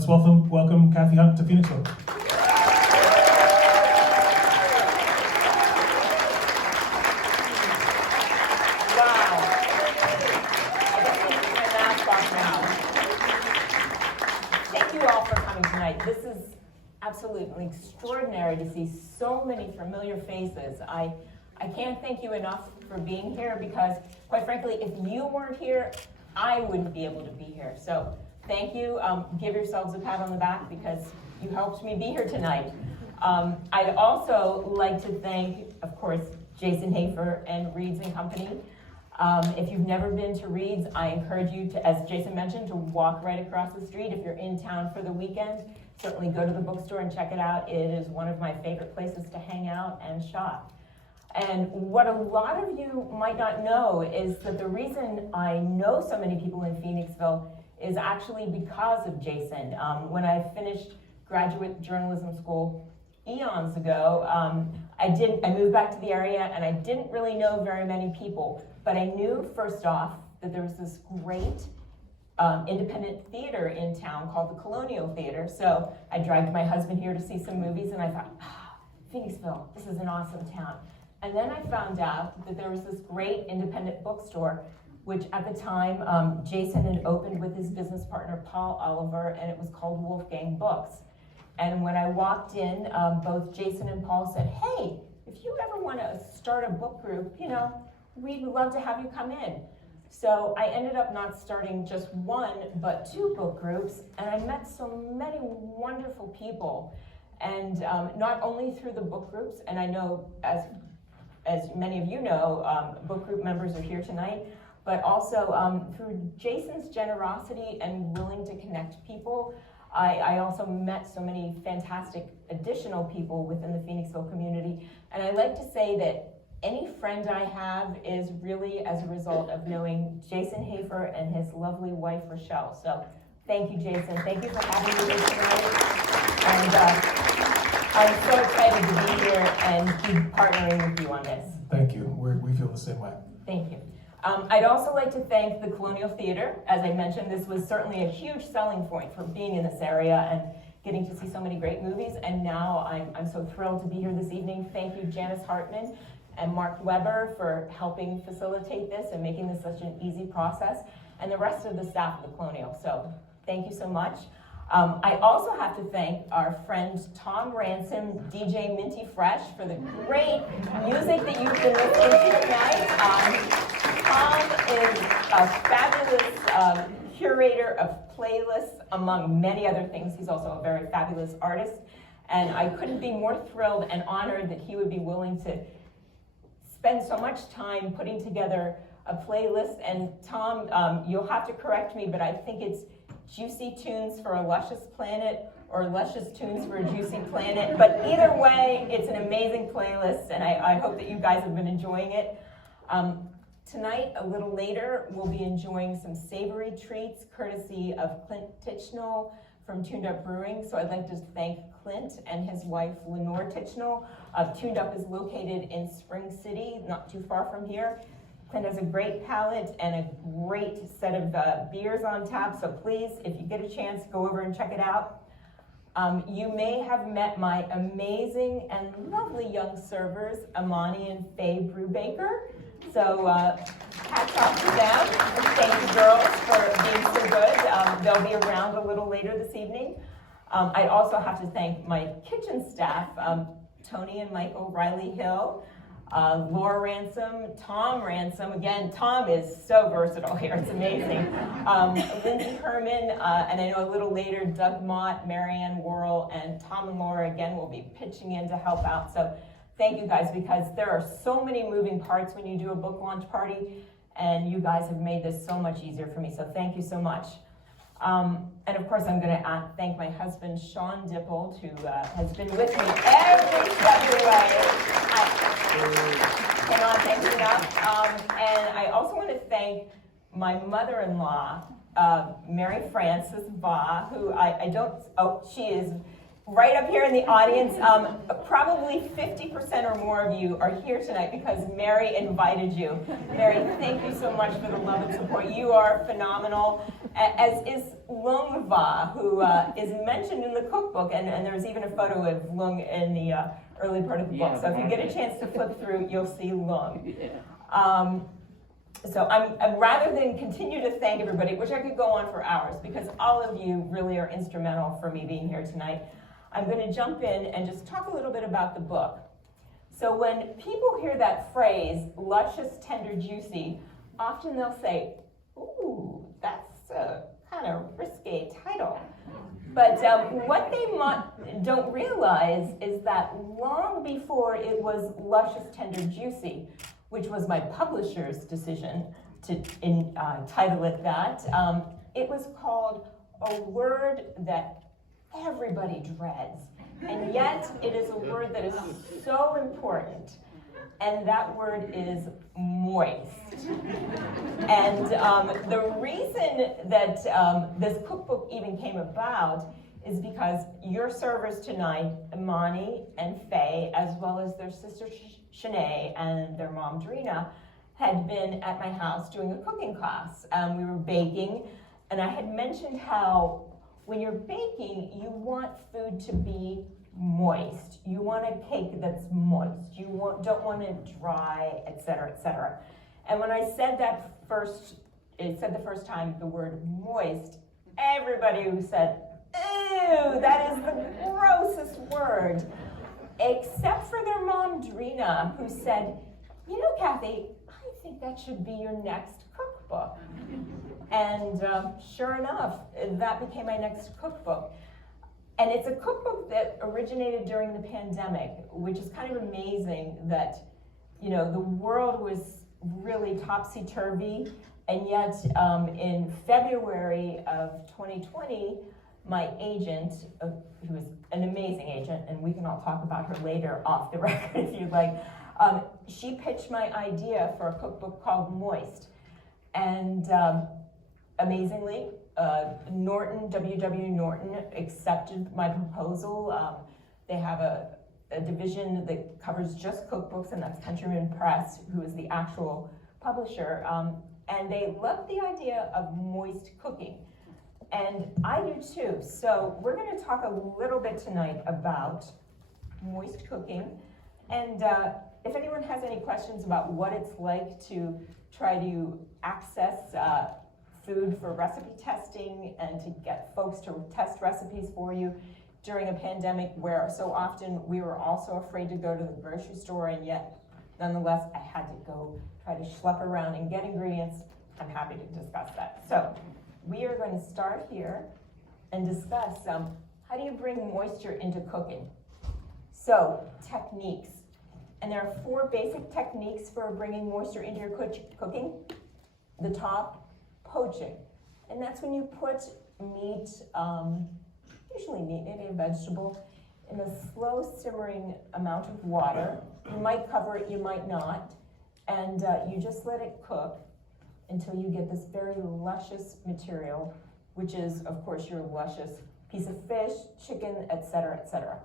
Let's welcome Kathy Hunt to Phoenixville. This is absolutely extraordinary to see so many familiar faces. I can't thank you enough for being here because, quite frankly, if you weren't here, I wouldn't be able to be here. So thank you. Give yourselves a pat on the back because you helped me be here tonight. I'd also like to thank, of course, Jason Hafer and Reeds and Company. If you've never been to Reeds, I encourage you to, as Jason mentioned, to walk right across the street. If you're in town for the weekend, certainly go to the bookstore and check it out. It is one of my favorite places to hang out and shop. And what a lot of you might not know is that the reason I know so many people in Phoenixville is actually because of Jason. When I finished graduate journalism school eons ago, I moved back to the area and I didn't really know very many people, but I knew first off that there was this great independent theater in town called the Colonial Theater. So I dragged my husband here to see some movies and I thought, Phoenixville, this is an awesome town. And then I found out that there was this great independent bookstore, which at the time Jason had opened with his business partner Paul Oliver, and it was called Wolfgang Books. And when I walked in, both Jason and Paul said, hey, if you ever want to start a book group, we'd love to have you come in. So I ended up not starting just one, but two book groups, and I met so many wonderful people. And not only through the book groups, and I know, as many of you know, book group members are here tonight, but also through Jason's generosity and willing to connect people. I also met so many fantastic additional people within the Phoenixville community. And I like to say that any friend I have is really as a result of knowing Jason Hafer and his lovely wife, Rochelle. So thank you, Jason. Thank you for having me here tonight. And I'm so excited to be here and be partnering with you on this. Thank you. We feel the same way. Thank you. I'd also like to thank the Colonial Theater. As I mentioned, this was certainly a huge selling point for being in this area and getting to see so many great movies. And now I'm so thrilled to be here this evening. Thank you, Janice Hartman and Mark Weber, for helping facilitate this and making this such an easy process, and the rest of the staff of the Colonial. So thank you so much. I also have to thank our friend Tom Ransom, DJ Minty Fresh, for the great music that you've been listening to tonight. Tom is a fabulous curator of playlists, among many other things. He's also a very fabulous artist, and I couldn't be more thrilled and honored that he would be willing to spend so much time putting together a playlist. And Tom, you'll have to correct me, but I think it's Juicy Tunes for a Luscious Planet or Luscious Tunes for a Juicy Planet. But either way, it's an amazing playlist, and I hope that you guys have been enjoying it. Tonight, a little later, we'll be enjoying some savory treats courtesy of Clint Tichnell from Tuned Up Brewing. So I'd like to thank Clint and his wife, Lenore Tichnell. Tuned Up is located in Spring City, not too far from here. Clint has a great palate and a great set of beers on tap, so please, if you get a chance, go over and check it out. You may have met my amazing and lovely young servers, Amani and Faye Brubaker. So hats off to them. Thank you, girls, for being so good. They'll be around a little later this evening. I also have to thank my kitchen staff, Tony and Michael Riley Hill, Laura Ransom, Tom Ransom. Again, Tom is so versatile here, it's amazing. Lindsay Herman, and I know a little later, Doug Mott, Marianne Worrell, and Tom and Laura again will be pitching in to help out. So thank you guys, because there are so many moving parts when you do a book launch party, and you guys have made this so much easier for me, so thank you so much. And of course, I'm going to thank my husband, Sean Dippold, who has been with me every step of the way. I cannot thank you enough. And I also want to thank my mother-in-law, Mary Frances Baugh, who she is right up here in the audience. Probably 50% or more of you are here tonight because Mary invited you. Mary, thank you so much for the love and support. You are phenomenal, as is Lung Va, who is mentioned in the cookbook, and there's even a photo of Lung in the early part of the book. So if you get a chance to flip through, you'll see Lung. So I'm rather than continue to thank everybody, which I could go on for hours, because all of you really are instrumental for me being here tonight, I'm going to jump in and just talk a little bit about the book. So when people hear that phrase, luscious, tender, juicy, often they'll say, ooh, that's a kind of risque title. But what they don't realize is that long before it was luscious, tender, juicy, which was my publisher's decision to title it that, it was called a word that everybody dreads, and yet it is a word that is so important, and that word is moist. And the reason that this cookbook even came about is because your servers tonight, Imani and Faye, as well as their sister Shanae and their mom Drina, had been at my house doing a cooking class. We were baking, and I had mentioned how when you're baking, you want food to be moist. You want a cake that's moist. You don't want it dry, et cetera, et cetera. And when I said the first time the word moist, everybody who said, ew, that is the grossest word, except for their mom, Drina, who said, you know, Kathy, I think that should be your next cookbook. And sure enough, that became my next cookbook. And it's a cookbook that originated during the pandemic, which is kind of amazing that, you know, the world was really topsy-turvy, and yet in February of 2020, my agent, who is an amazing agent, and we can all talk about her later off the record if you'd like, she pitched my idea for a cookbook called Moist. And amazingly, Norton, W.W. Norton, accepted my proposal. They have a division that covers just cookbooks, and that's Countryman Press, who is the actual publisher. And they loved the idea of moist cooking. And I do too. So we're going to talk a little bit tonight about moist cooking. And if anyone has any questions about what it's like to try to access food for recipe testing and to get folks to test recipes for you during a pandemic where so often we were also afraid to go to the grocery store, and yet nonetheless I had to go try to schlep around and get ingredients, I'm happy to discuss that. So we are going to start here and discuss how do you bring moisture into cooking. So techniques. And there are 4 basic techniques for bringing moisture into your cooking. The top, poaching. And that's when you put meat, usually meat, maybe a vegetable, in a slow simmering amount of water. You might cover it, you might not. And you just let it cook until you get this very luscious material, which is, of course, your luscious piece of fish, chicken, etc., etc.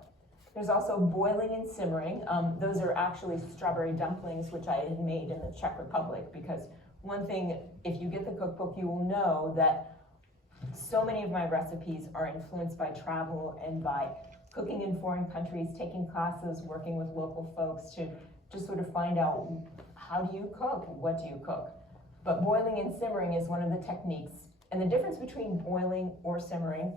There's also boiling and simmering. Those are actually strawberry dumplings, which I had made in the Czech Republic, because one thing, if you get the cookbook, you will know that so many of my recipes are influenced by travel and by cooking in foreign countries, taking classes, working with local folks to just sort of find out, how do you cook? What do you cook? But boiling and simmering is one of the techniques. And the difference between boiling or simmering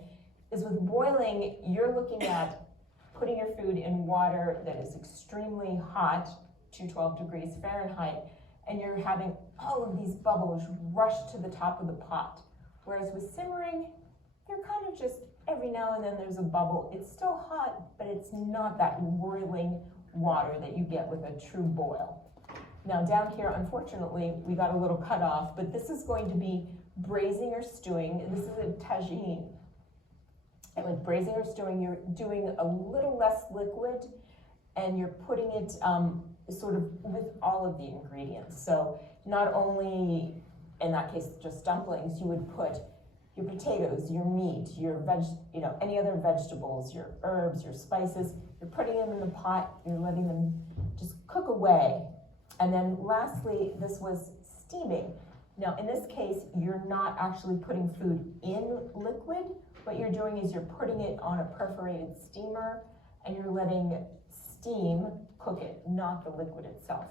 is with boiling, you're looking at putting your food in water that is extremely hot, 212 degrees Fahrenheit, and you're having all of these bubbles rush to the top of the pot. Whereas with simmering, you're kind of just, every now and then there's a bubble. It's still hot, but it's not that whirling water that you get with a true boil. Now down here, unfortunately, we got a little cut off, but this is going to be braising or stewing. This is a tagine. And with braising or stewing, you're doing a little less liquid, and you're putting it sort of with all of the ingredients. So not only, in that case, just dumplings, you would put your potatoes, your meat, any other vegetables, your herbs, your spices. You're putting them in the pot, you're letting them just cook away. And then lastly, this was steaming. Now, in this case, you're not actually putting food in liquid. What you're doing is you're putting it on a perforated steamer and you're letting steam cook it, not the liquid itself.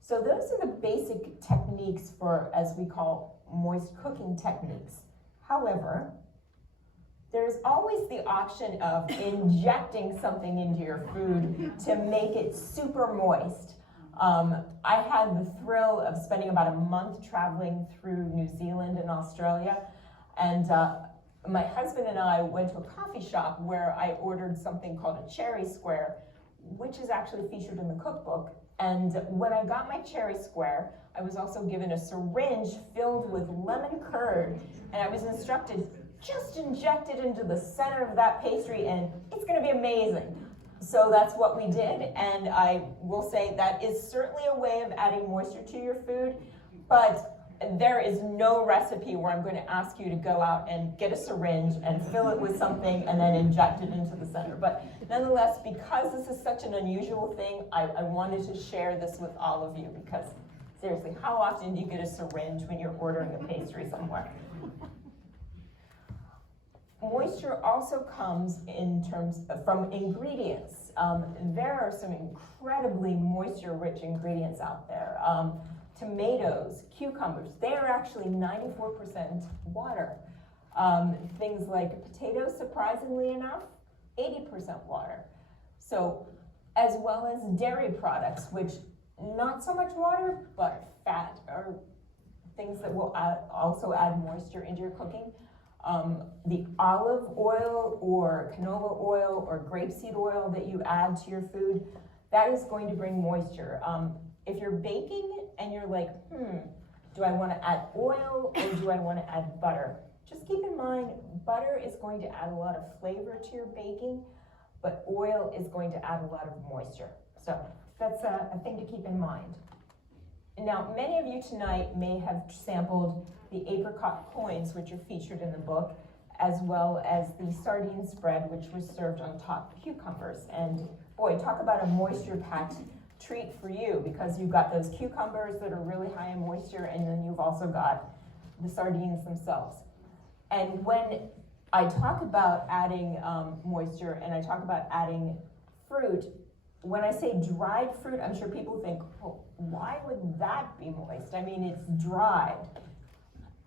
So those are the basic techniques for, as we call, moist cooking techniques. However, there's always the option of injecting something into your food to make it super moist. I had the thrill of spending about a month traveling through New Zealand and Australia, and my husband and I went to a coffee shop where I ordered something called a cherry square, which is actually featured in the cookbook. And when I got my cherry square, I was also given a syringe filled with lemon curd, and I was instructed, just inject it into the center of that pastry and it's gonna be amazing. So that's what we did, and I will say that is certainly a way of adding moisture to your food, but there is no recipe where I'm going to ask you to go out and get a syringe and fill it with something and then inject it into the center. But nonetheless, because this is such an unusual thing, I wanted to share this with all of you, because seriously, how often do you get a syringe when you're ordering a pastry somewhere? Moisture also comes from ingredients. There are some incredibly moisture-rich ingredients out there. Tomatoes, cucumbers, they are actually 94% water. Things like potatoes, surprisingly enough, 80% water. So, as well as dairy products, which not so much water, but fat, are things that will also add moisture into your cooking. The olive oil or canola oil or grapeseed oil that you add to your food, that is going to bring moisture. If you're baking and you're like, do I want to add oil or do I want to add butter? Just keep in mind, butter is going to add a lot of flavor to your baking, but oil is going to add a lot of moisture. So that's a thing to keep in mind. Now, many of you tonight may have sampled the apricot coins, which are featured in the book, as well as the sardine spread, which was served on top of cucumbers. And boy, talk about a moisture-packed treat for you, because you've got those cucumbers that are really high in moisture, and then you've also got the sardines themselves. And when I talk about adding moisture and I talk about adding fruit, when I say dried fruit, I'm sure people think, well, why would that be moist? I mean, it's dried.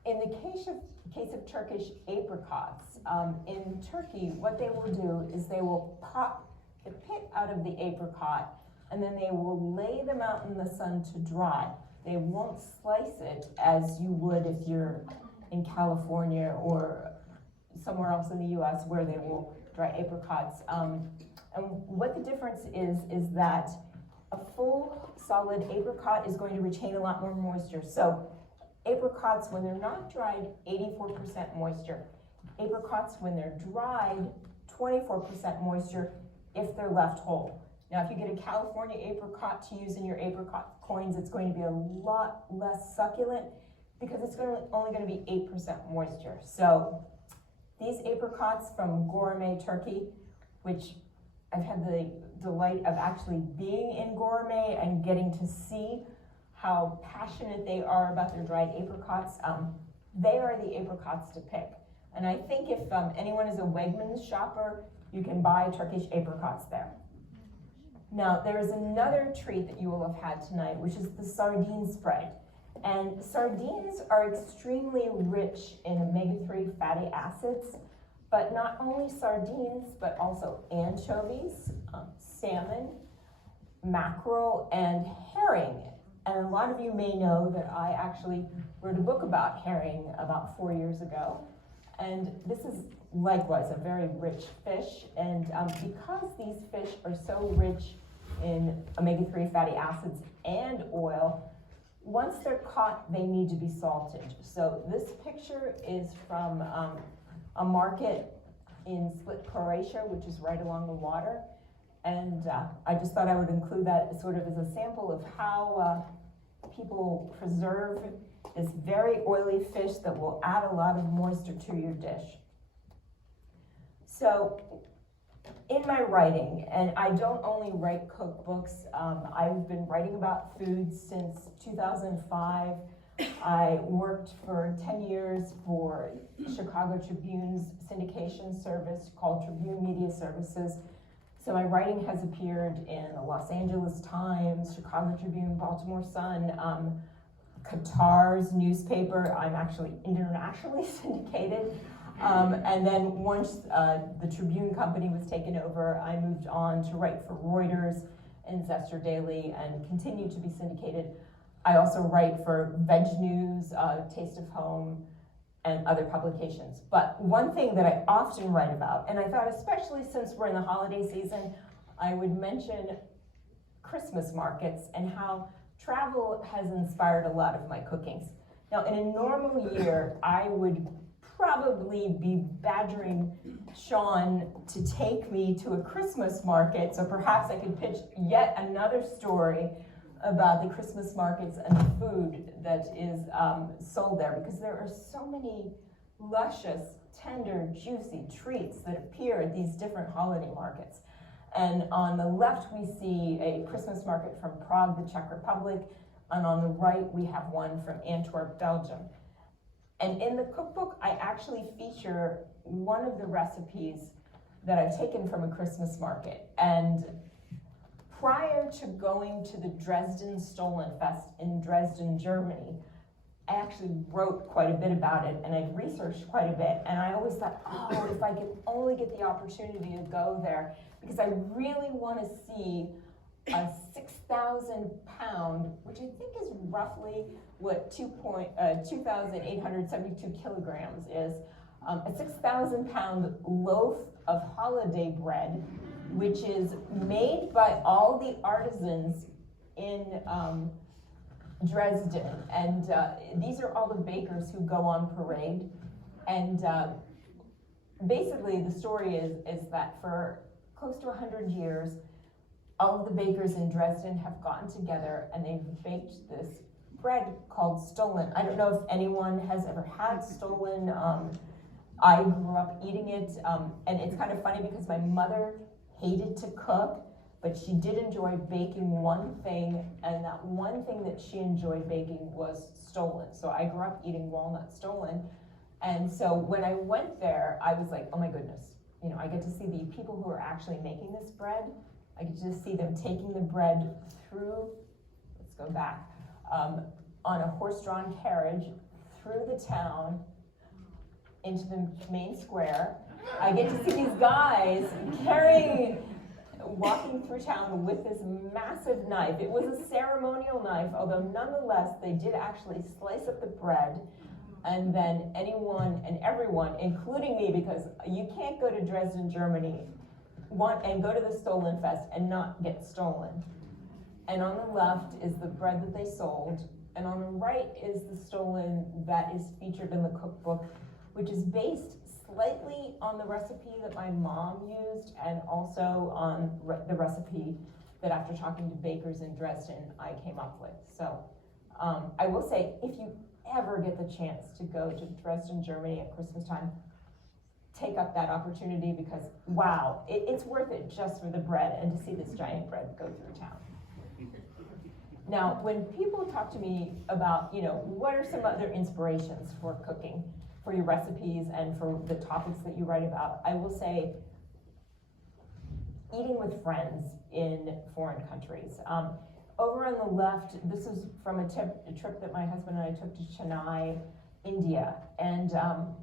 In the case of Turkish apricots, in Turkey, what they will do is they will pop the pit out of the apricot, and then they will lay them out in the sun to dry. They won't slice it as you would if you're in California or somewhere else in the US where they will dry apricots. And what the difference is that a full solid apricot is going to retain a lot more moisture. So apricots, when they're not dried, 84% moisture. Apricots, when they're dried, 24% moisture if they're left whole. Now, if you get a California apricot to use in your apricot coins, it's going to be a lot less succulent because it's only going to be 8% moisture. So these apricots from Gourmet Turkey, which I've had the delight of actually being in Gourmet and getting to see how passionate they are about their dried apricots, they are the apricots to pick. And I think if anyone is a Wegmans shopper, you can buy Turkish apricots there. Now, there is another treat that you will have had tonight, which is the sardine spread. And sardines are extremely rich in omega-3 fatty acids, but not only sardines, but also anchovies, salmon, mackerel, and herring. And a lot of you may know that I actually wrote a book about herring about 4 years ago. And this is likewise a very rich fish. And because these fish are so rich in omega-3 fatty acids and oil, once they're caught, they need to be salted. So this picture is from a market in Split, Croatia, which is right along the water. And I just thought I would include that sort of as a sample of how people preserve this very oily fish that will add a lot of moisture to your dish. So in my writing, and I don't only write cookbooks, I've been writing about food since 2005. I worked for 10 years for Chicago Tribune's syndication service called Tribune Media Services. So my writing has appeared in the Los Angeles Times, Chicago Tribune, Baltimore Sun, Qatar's newspaper. I'm actually internationally syndicated. And then once the Tribune company was taken over, I moved on to write for Reuters and Zester Daily and continue to be syndicated. I also write for Veg News, Taste of Home, and other publications. But one thing that I often write about, and I thought especially since we're in the holiday season, I would mention Christmas markets and how travel has inspired a lot of my cookings. Now, in a normal year, I would probably be badgering Sean to take me to a Christmas market, so perhaps I could pitch yet another story about the Christmas markets and the food that is sold there, because there are so many luscious, tender, juicy treats that appear at these different holiday markets. And on the left, we see a Christmas market from Prague, the Czech Republic, and on the right, we have one from Antwerp, Belgium. And in the cookbook, I actually feature one of the recipes that I've taken from a Christmas market. And prior to going to the Dresden Stollen Fest in Dresden, Germany, I actually wrote quite a bit about it, and I'd researched quite a bit, and I always thought, oh, if I could only get the opportunity to go there, because I really want to see a 6,000 pound, which I think is roughly what 2,872 kilograms is, a 6,000 pound loaf of holiday bread, which is made by all the artisans in Dresden. And these are all the bakers who go on parade. And basically the story is that for close to 100 years, all of the bakers in Dresden have gotten together and they've baked this bread called Stollen. I don't know if anyone has ever had Stollen. I grew up eating it, and it's kind of funny because my mother hated to cook, but she did enjoy baking one thing, and that one thing that she enjoyed baking was Stollen. So I grew up eating walnut Stollen, and so when I went there, I was like, oh my goodness, you know, I get to see the people who are actually making this bread. I get to see them taking the bread through, let's go back, on a horse-drawn carriage through the town into the main square. I get to see these guys walking through town with this massive knife. It was a ceremonial knife, although nonetheless, they did actually slice up the bread, and then anyone and everyone, including me, because you can't go to Dresden, Germany, and go to the Stollen Fest and not get stolen. And on the left is the bread that they sold, and on the right is the Stollen that is featured in the cookbook, which is based slightly on the recipe that my mom used, and also on the recipe that, after talking to bakers in Dresden, I came up with. So I will say, if you ever get the chance to go to Dresden, Germany at Christmas time, take up that opportunity, because wow, it's worth it just for the bread and to see this giant bread go through town. Now, when people talk to me about, you know, what are some other inspirations for cooking, for your recipes and for the topics that you write about, I will say eating with friends in foreign countries. Over on the left, this is from a trip that my husband and I took to Chennai, India, and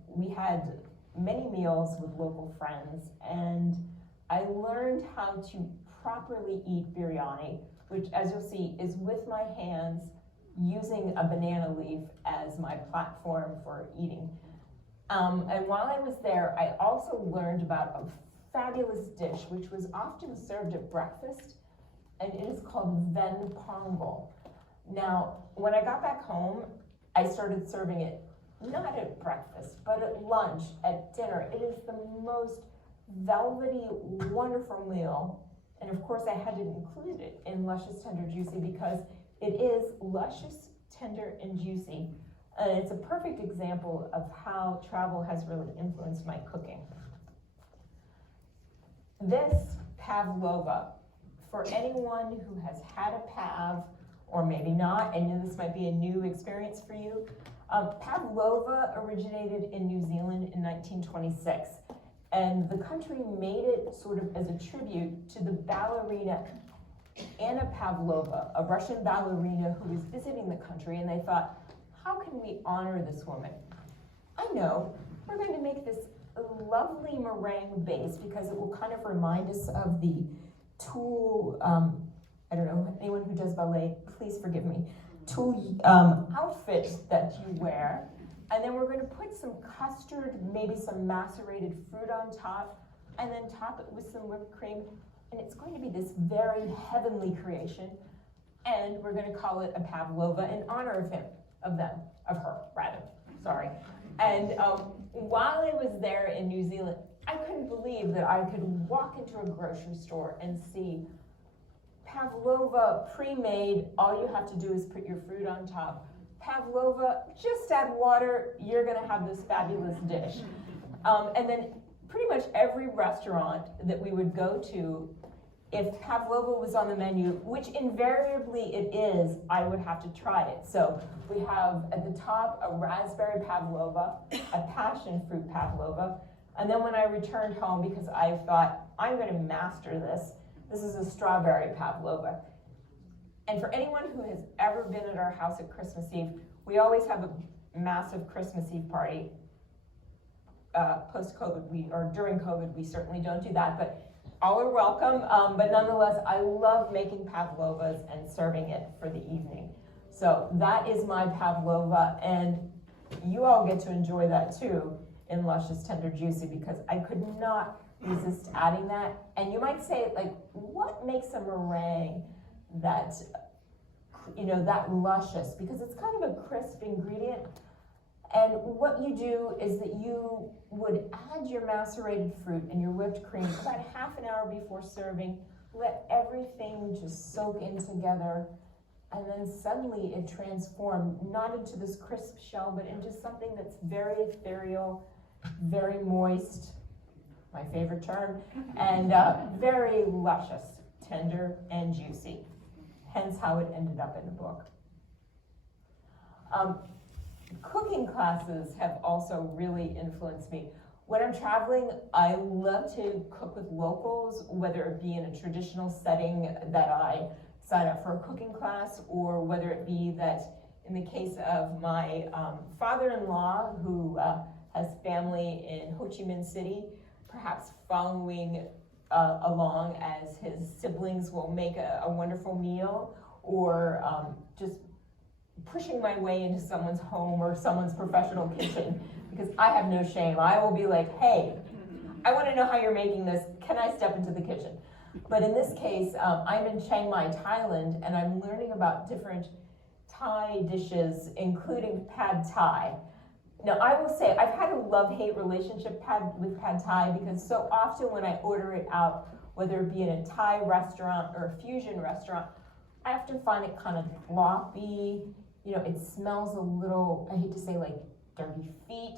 we had many meals with local friends, and I learned how to properly eat biryani, which, as you'll see, is with my hands using a banana leaf as my platform for eating. And while I was there, I also learned about a fabulous dish which was often served at breakfast, and it is called ven pongal. Now, when I got back home, I started serving it not at breakfast, but at lunch, at dinner. It is the most velvety, wonderful meal. And of course, I had to include it in Luscious, Tender, Juicy, because it is luscious, tender, and juicy And it's a perfect example of how travel has really influenced my cooking. This Pavlova, for anyone who has had a Pav, or maybe not, and this might be a new experience for you, Pavlova originated in New Zealand in 1926, and the country made it sort of as a tribute to the ballerina Anna Pavlova, a Russian ballerina who was visiting the country, and they thought, how can we honor this woman? I know, we're going to make this lovely meringue base because it will kind of remind us of the tulle, I don't know, anyone who does ballet, please forgive me, tulle outfit that you wear. And then we're going to put some custard, maybe some macerated fruit on top, and then top it with some whipped cream. And it's going to be this very heavenly creation. And we're going to call it a Pavlova in honor of him, of her, rather, sorry. And while I was there in New Zealand, I couldn't believe that I could walk into a grocery store and see Pavlova pre-made, all you have to do is put your fruit on top. Pavlova, just add water, you're gonna have this fabulous dish. And then pretty much every restaurant that we would go to, if Pavlova was on the menu, which invariably it is, I would have to try it. So we have at the top a raspberry Pavlova, a passion fruit Pavlova, and then when I returned home, because I thought, I'm gonna master this, this is a strawberry Pavlova. And for anyone who has ever been at our house at Christmas Eve, we always have a massive Christmas Eve party. Post-COVID, or during COVID, we certainly don't do that, but all are welcome. But nonetheless, I love making Pavlovas and serving it for the evening. So that is my Pavlova, and you all get to enjoy that too in Luscious, Tender, Juicy, because I could not resist adding that. And you might say, like, what makes a meringue that, you know, that luscious? Because it's kind of a crisp ingredient. And what you do is that you would add your macerated fruit and your whipped cream about half an hour before serving, let everything just soak in together, and then suddenly it transformed, not into this crisp shell, but into something that's very ethereal, very moist, my favorite term, and very luscious, tender, and juicy. Hence how it ended up in the book. Cooking classes have also really influenced me. When I'm traveling, I love to cook with locals, whether it be in a traditional setting that I sign up for a cooking class, or whether it be that in the case of my father-in-law, who has family in Ho Chi Minh City, perhaps following along as his siblings will make a wonderful meal, or just pushing my way into someone's home or someone's professional kitchen, because I have no shame. I will be like, hey, I want to know how you're making this. Can I step into the kitchen? But in this case, I'm in Chiang Mai, Thailand, and I'm learning about different Thai dishes, including pad Thai. Now, I will say, I've had a love-hate relationship with pad Thai, because so often when I order it out, whether it be in a Thai restaurant or a fusion restaurant, I often find it kind of floppy. You know, it smells a little, I hate to say, like dirty feet.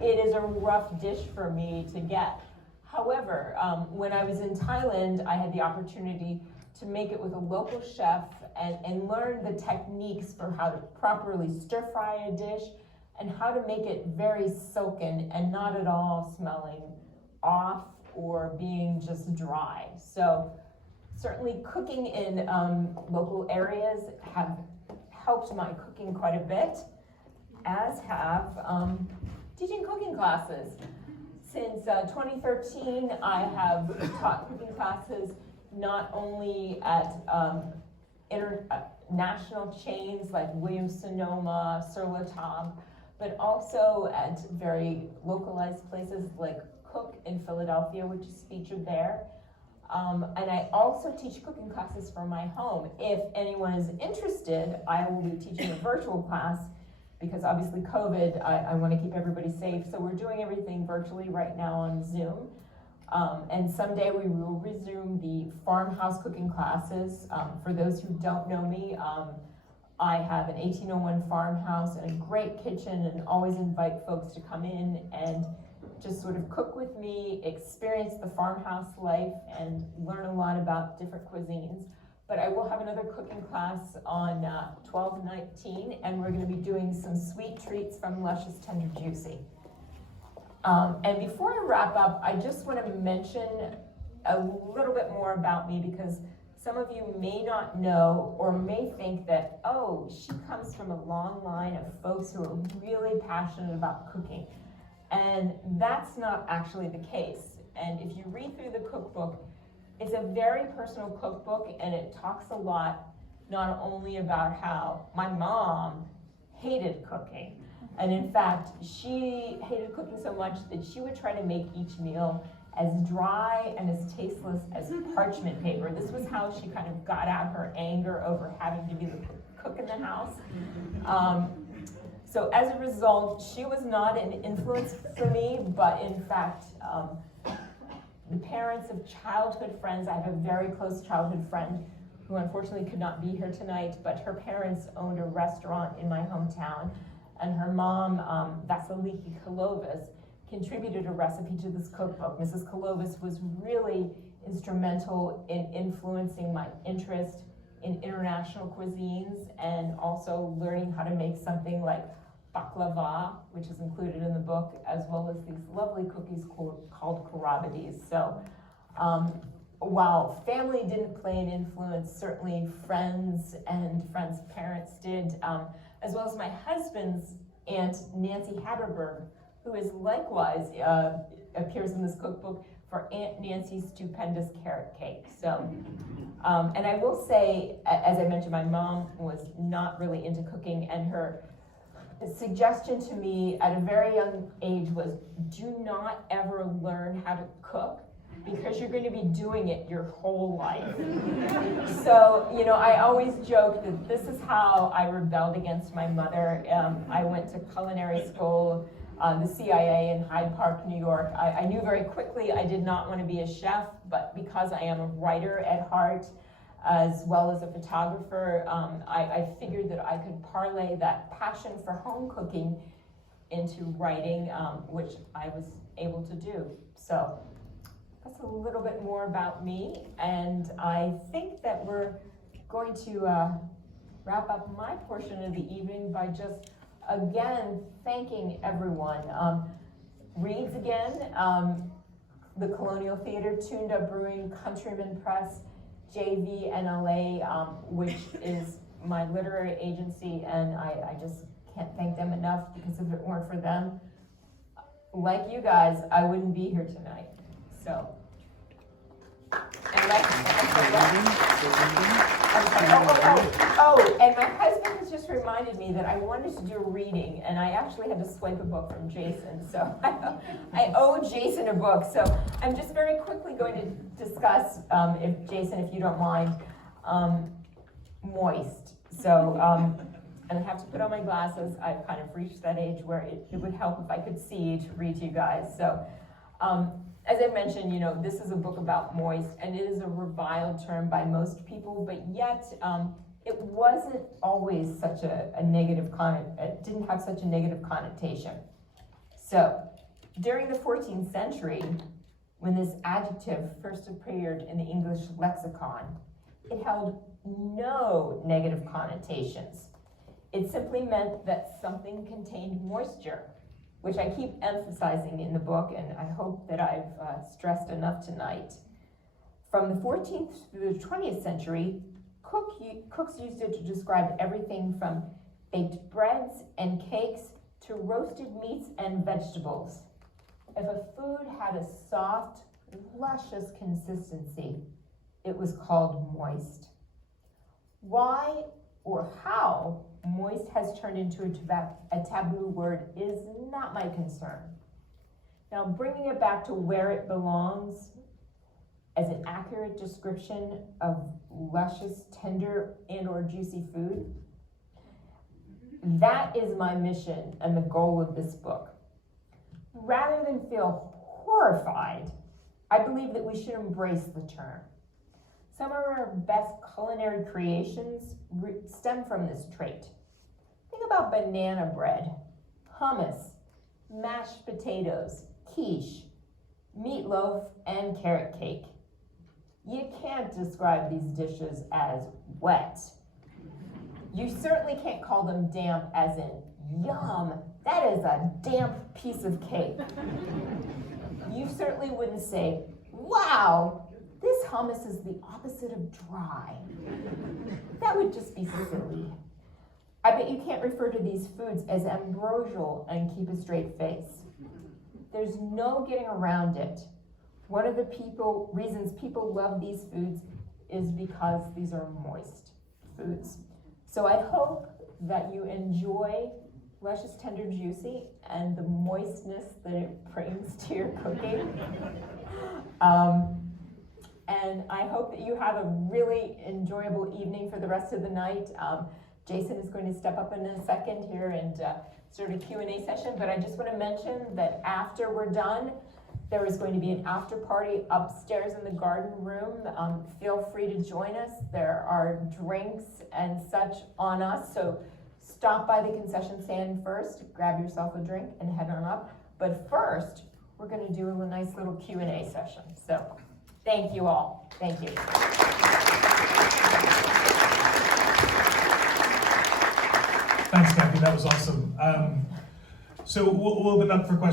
It is a rough dish for me to get. However, when I was in Thailand, I had the opportunity to make it with a local chef and learn the techniques for how to properly stir fry a dish and how to make it very silken and not at all smelling off or being just dry. So certainly cooking in local areas have helped my cooking quite a bit, as have teaching cooking classes. Since 2013, I have taught cooking classes not only at international chains like Williams-Sonoma, Sur La Table, but also at very localized places like Cook in Philadelphia, which is featured there. And I also teach cooking classes from my home. If anyone is interested, I will be teaching a virtual class, because obviously COVID, I want to keep everybody safe. So we're doing everything virtually right now on Zoom. And someday we will resume the farmhouse cooking classes. For those who don't know me, I have an 1801 farmhouse and a great kitchen, and always invite folks to come in and just sort of cook with me, experience the farmhouse life, and learn a lot about different cuisines. But I will have another cooking class on 12/19, and we're gonna be doing some sweet treats from Luscious, Tender, Juicy. And before I wrap up, I just wanna mention a little bit more about me, because some of you may not know or may think that, oh, she comes from a long line of folks who are really passionate about cooking. And that's not actually the case. And if you read through the cookbook, it's a very personal cookbook, and it talks a lot not only about how my mom hated cooking, and in fact, she hated cooking so much that she would try to make each meal as dry and as tasteless as parchment paper. This was how she kind of got out her anger over having to be the cook in the house. So as a result, she was not an influence for me, but in fact, the parents of childhood friends, I have a very close childhood friend who unfortunately could not be here tonight, but her parents owned a restaurant in my hometown, and her mom, Vasiliki Kolovas, contributed a recipe to this cookbook. Mrs. Kolovas was really instrumental in influencing my interest in international cuisines, and also learning how to make something like baklava, which is included in the book, as well as these lovely cookies called karabadis. So while family didn't play an influence, certainly friends and friends' parents did, as well as my husband's aunt, Nancy Haberberg, who is likewise appears in this cookbook for Aunt Nancy's stupendous carrot cake. So, and I will say, as I mentioned, my mom was not really into cooking, and her suggestion to me at a very young age was, do not ever learn how to cook, because you're going to be doing it your whole life. So, you know, I always joke that this is how I rebelled against my mother. I went to culinary school, the CIA in Hyde Park, New York. I knew very quickly I did not want to be a chef, but because I am a writer at heart, as well as a photographer, I figured that I could parlay that passion for home cooking into writing, which I was able to do. So that's a little bit more about me, and I think that we're going to wrap up my portion of the evening by just again thanking everyone. Reads again, the Colonial Theater, Tuned Up Brewing, Countryman Press, JVNLA, which is my literary agency, and I just can't thank them enough, because if it weren't for them, like you guys, I wouldn't be here tonight. So, and and my husband has just reminded me that I wanted to do a reading, and I actually had to swipe a book from Jason, so I owe Jason a book. So I'm just very quickly going to discuss, if Jason, if you don't mind, Moist. So, and I have to put on my glasses. I've kind of reached that age where it would help if I could see to read to you guys. So, as I mentioned, you know, this is a book about moist, and it is a reviled term by most people, but yet it wasn't always such a negative it didn't have such a negative connotation. So, during the 14th century, when this adjective first appeared in the English lexicon, it held no negative connotations. It simply meant that something contained moisture, which I keep emphasizing in the book, and I hope that I've stressed enough tonight. From the 14th through the 20th century, cooks used it to describe everything from baked breads and cakes to roasted meats and vegetables. If a food had a soft, luscious consistency, it was called moist. Why or how moist has turned into a taboo word is not my concern. Now, bringing it back to where it belongs as an accurate description of luscious, tender, and/or juicy food, that is my mission and the goal of this book. Rather than feel horrified, I believe that we should embrace the term. Some of our best culinary creations stem from this trait. Think about banana bread, hummus, mashed potatoes, quiche, meatloaf, and carrot cake. You can't describe these dishes as wet. You certainly can't call them damp as in, yum, that is a damp piece of cake. You certainly wouldn't say, wow, this hummus is the opposite of dry. That would just be silly. I bet you can't refer to these foods as ambrosial and keep a straight face. There's no getting around it. One of the reasons people love these foods is because these are moist foods. So I hope that you enjoy Luscious, Tender, Juicy and the moistness that it brings to your cooking. And I hope that you have a really enjoyable evening for the rest of the night. Jason is going to step up in a second here and sort of Q&A session, but I just want to mention that after we're done, there is going to be an after party upstairs in the garden room. Feel free to join us. There are drinks and such on us, so stop by the concession stand first, grab yourself a drink, and head on up. But first, we're going to do a nice little Q&A session. So thank you all. Thank you. Thanks, Kathy. That was awesome. So we'll open up for questions.